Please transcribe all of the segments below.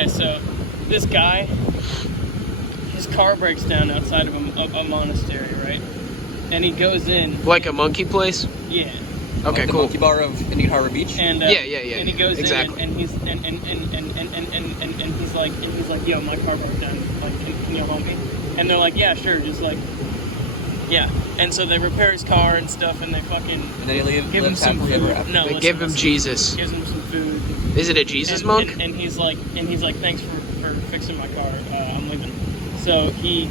Okay, so this guy, his car breaks down outside of a monastery, right? And he goes in. Like a monkey place? Yeah. Okay, like the cool. Monkey Bar of Indian Harbor Beach. And Yeah. And he goes exactly. in, and he's like, yo, my car broke down. Like, can you help me? And they're like, yeah, sure. Just like, yeah. And so they repair his car and stuff, and they fucking And then he give him some happily ever food. after. No, They listen, give him listen. Jesus. Gives him some food. Is it a Jesus monk? And he's like, thanks for fixing my car. I'm leaving. So he's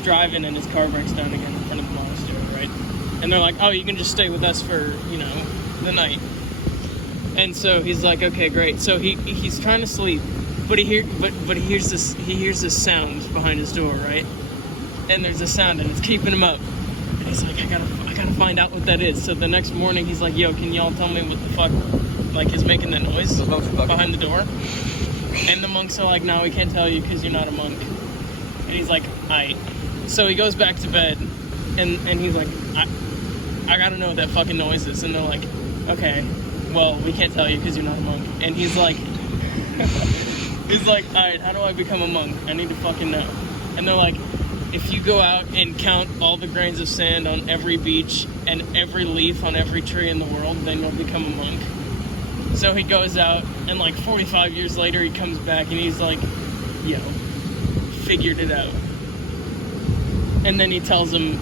driving, and his car breaks down again in front of the monastery, right? And they're like, oh, you can just stay with us for, the night. And so he's like, okay, great. So he's trying to sleep, but he hears this sound behind his door, right? And there's a sound, and it's keeping him up. And he's like, I gotta find out what that is. So the next morning, he's like, yo, can y'all tell me what the fuck, like, is making that noise Those monks are fucking- behind the door? And the monks are like, no, we can't tell you because you're not a monk. And he's like, aight. So he goes back to bed, and he's like, I gotta know what that fucking noise is. And they're like, okay, well, we can't tell you because you're not a monk. And he's like, alright, how do I become a monk? I need to fucking know. And they're like, if you go out and count all the grains of sand on every beach and every leaf on every tree in the world, then you'll become a monk. So he goes out, and like 45 years later, he comes back, and he's like, yo, figured it out. And then he tells him,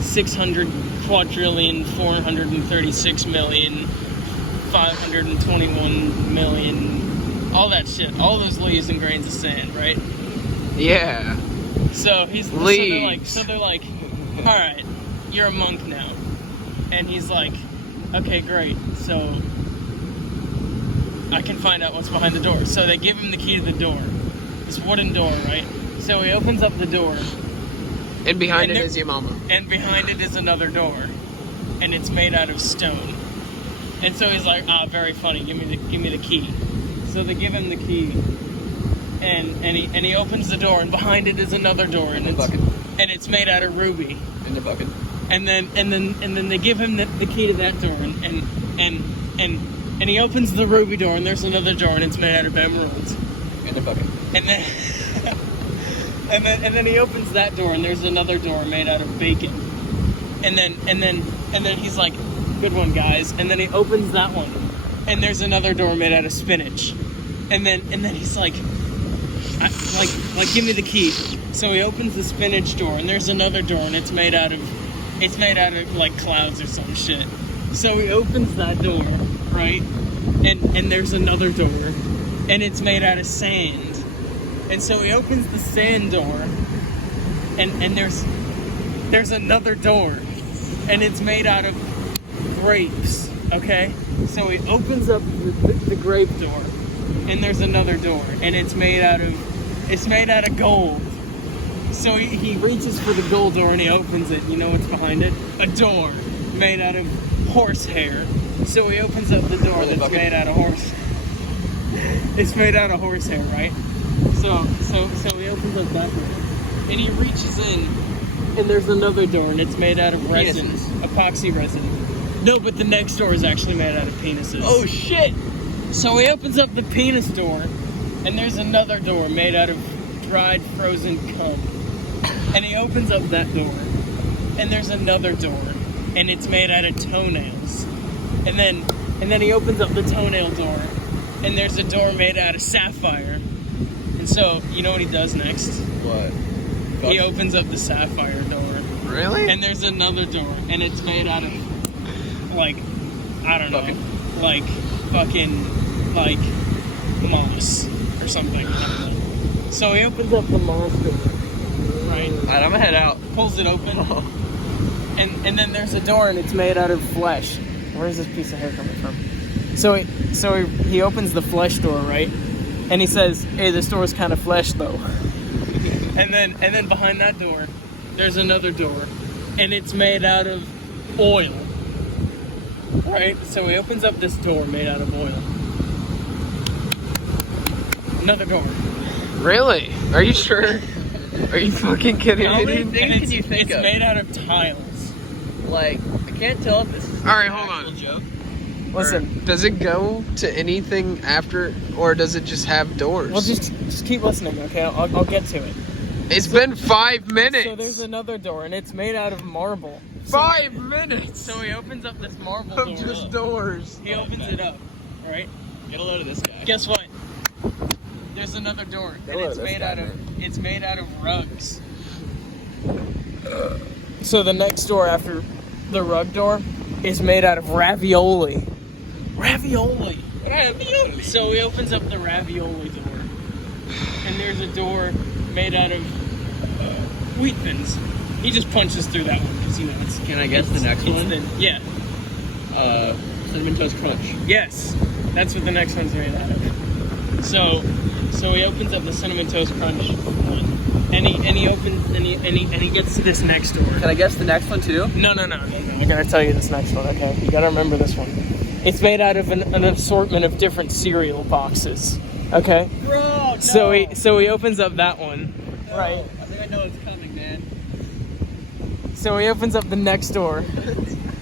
600 quadrillion, 436 million, 521 million, all that shit, all those leaves and grains of sand, right? Yeah. So Leaves. so they're like, all right, you're a monk now. And he's like, okay, great. So I can find out what's behind the door. So they give him the key to the door, this wooden door, right? So he opens up the door, And behind And it there- is your mama. and behind it is another door, and it's made out of stone. And so he's like, very funny. Give me the key. So they give him the key, and he opens the door, and behind it is another door, and it's made out of ruby. In the bucket. And then they give him the key to that door, and he opens the ruby door, and there's another door, and it's made out of emeralds. In the bucket. And then and then he opens that door, and there's another door made out of bacon. And then he's like, good one, guys. And then he opens that one, and there's another door made out of spinach. And then he's like, give me the key. So he opens the spinach door, and there's another door, and it's made out of like clouds or some shit. So he opens that door, right? And there's another door, and it's made out of sand. And so he opens the sand door, and there's another door, and it's made out of grapes. Okay, so he opens up the grape door, and there's another door, and it's made out of gold. So he reaches for the gold door, and he opens it. You know what's behind it? A door made out of horsehair. So he opens up the door that's made out of horse. It's made out of horsehair, right? So he opens up that door, and he reaches in, and there's another door, and it's made out of resin, epoxy resin. No, but the next door is actually made out of penises. Oh shit! So he opens up the penis door, and there's another door made out of dried frozen cum. And he opens up that door, and there's another door, and it's made out of toenails. And then he opens up the toenail door, and there's a door made out of sapphire. And so, you know what he does next? What? He opens up the sapphire door. Really? And there's another door, and it's made out of, like, I don't know, like, fucking, like, moss or something. I don't know. So he opens up the moss door, right? Alright, I'm gonna head out. Pulls it open, and then there's a door, and it's made out of flesh. Where's this piece of hair coming from? So he opens the flesh door, right? And he says, hey, this door's kind of flesh, though. and then behind that door, there's another door, and it's made out of oil. Right? So he opens up this door made out of oil. Another door. Really? Are you sure? Are you fucking kidding How me? many dude? things can you think it's of? made out of tiles. Like, I can't tell if this is All right, an hold actual on. joke. Listen. Does it go to anything after, or does it just have doors? Well, just keep listening, okay? I'll get to it. It's been 5 minutes. So there's another door, and it's made out of marble. 5 minutes. So he opens up this marble of door. just doors. He opens it up, right? Get a load of this guy. Guess what? There's another door, and Get a it's load of this made guy, out of man. it's made out of rugs. So the next door after the rug door is made out of ravioli. Ravioli. So he opens up the ravioli door, and there's a door made out of wheat thins. He just punches through that one because it's. Can I guess the next one? Thin. Yeah. Cinnamon Toast Crunch. Yes, that's what the next one's made out of. So he opens up the cinnamon toast crunch one, and he opens and he gets to this next door. Can I guess the next one too? No. I gotta tell you this next one. Okay, you gotta remember this one. It's made out of an assortment of different cereal boxes. Okay. Bro, no. So he opens up that one. No, Right. I think I know what's coming, man. So he opens up the next door,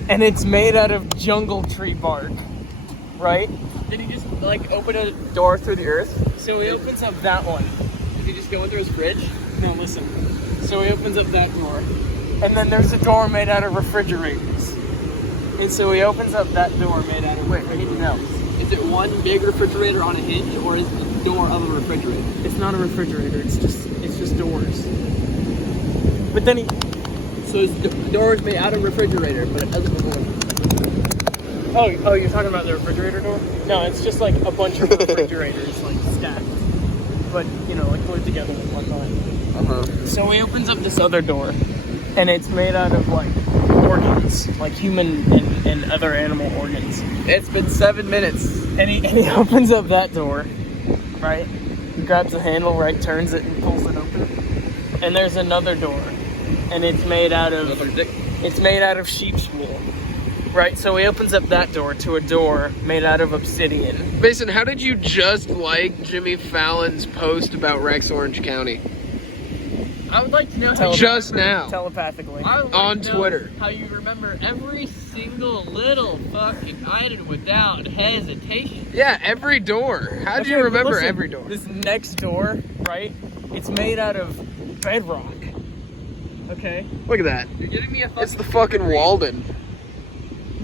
and it's made out of jungle tree bark. Right. Did he just like open a door through the earth? So he opens up that one. Did he just go in through his fridge? No, listen. So he opens up that door, and then there's a door made out of refrigerators. And so he opens up that door made out of refrigerators. Is it one big refrigerator on a hinge, or is it the door of a refrigerator? It's not a refrigerator. It's just doors. But then he. So the door is made out of refrigerator, but it doesn't move. Oh, you're talking about the refrigerator door? No, it's just like a bunch of refrigerators like stacked, but like glued together with whatnot. So he opens up this other door, and it's made out of like organs, like human and other animal organs. It's been 7 minutes. And he opens up that door, right? He grabs the handle, right? Turns it and pulls it open. And there's another door, and it's made out of sheep's wool, right? So he opens up that door to a door made out of obsidian. Mason, how did you just like Jimmy Fallon's post about Rex Orange County? I would like to know Just now. Telepathically. I would On like to know Twitter. how you remember every single little fucking item without hesitation. Yeah, every door. How do you Okay, but remember listen, every door? This next door, right? It's made out of bedrock. Okay. Look at that. You're giving me a fucking It's the fucking Walden.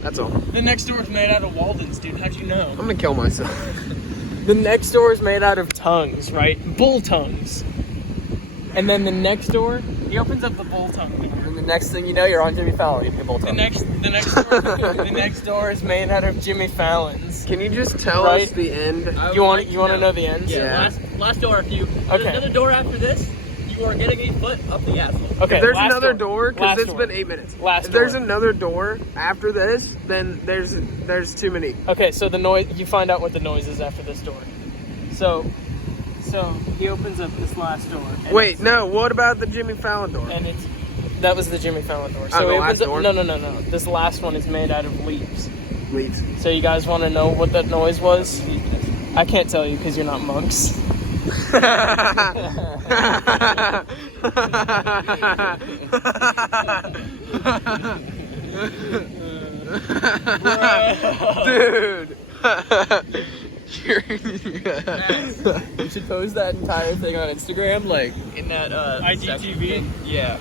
That's all. The next door is made out of Waldens, dude. How'd you know? I'm gonna kill myself. The next door is made out of tongues, right? Bull tongues. And then the next door, he opens up the bull tongue door. And the next thing you know, you're on Jimmy Fallon eating a bowl The next door is made out of Jimmy Fallon's. Can you just tell Right. us the end? You want to know the end? Yeah. Last door after you. Okay. There's another door after this. You are getting a foot up the asshole. Okay. If there's last another door, because Last it's door. been 8 minutes. Last if there's door. another door after this, then there's too many. Okay, so the noise. You find out what the noise is after this door. So he opens up this last door. and Wait, no. What about the Jimmy Fallon door? And that was the Jimmy Fallon door. Oh, So the he last opens door? up. No. This last one is made out of leaves. Leaves. So you guys want to know what that noise was? I can't tell you because you're not monks. Dude. You should post that entire thing on Instagram, like in that IGTV? section. Yeah.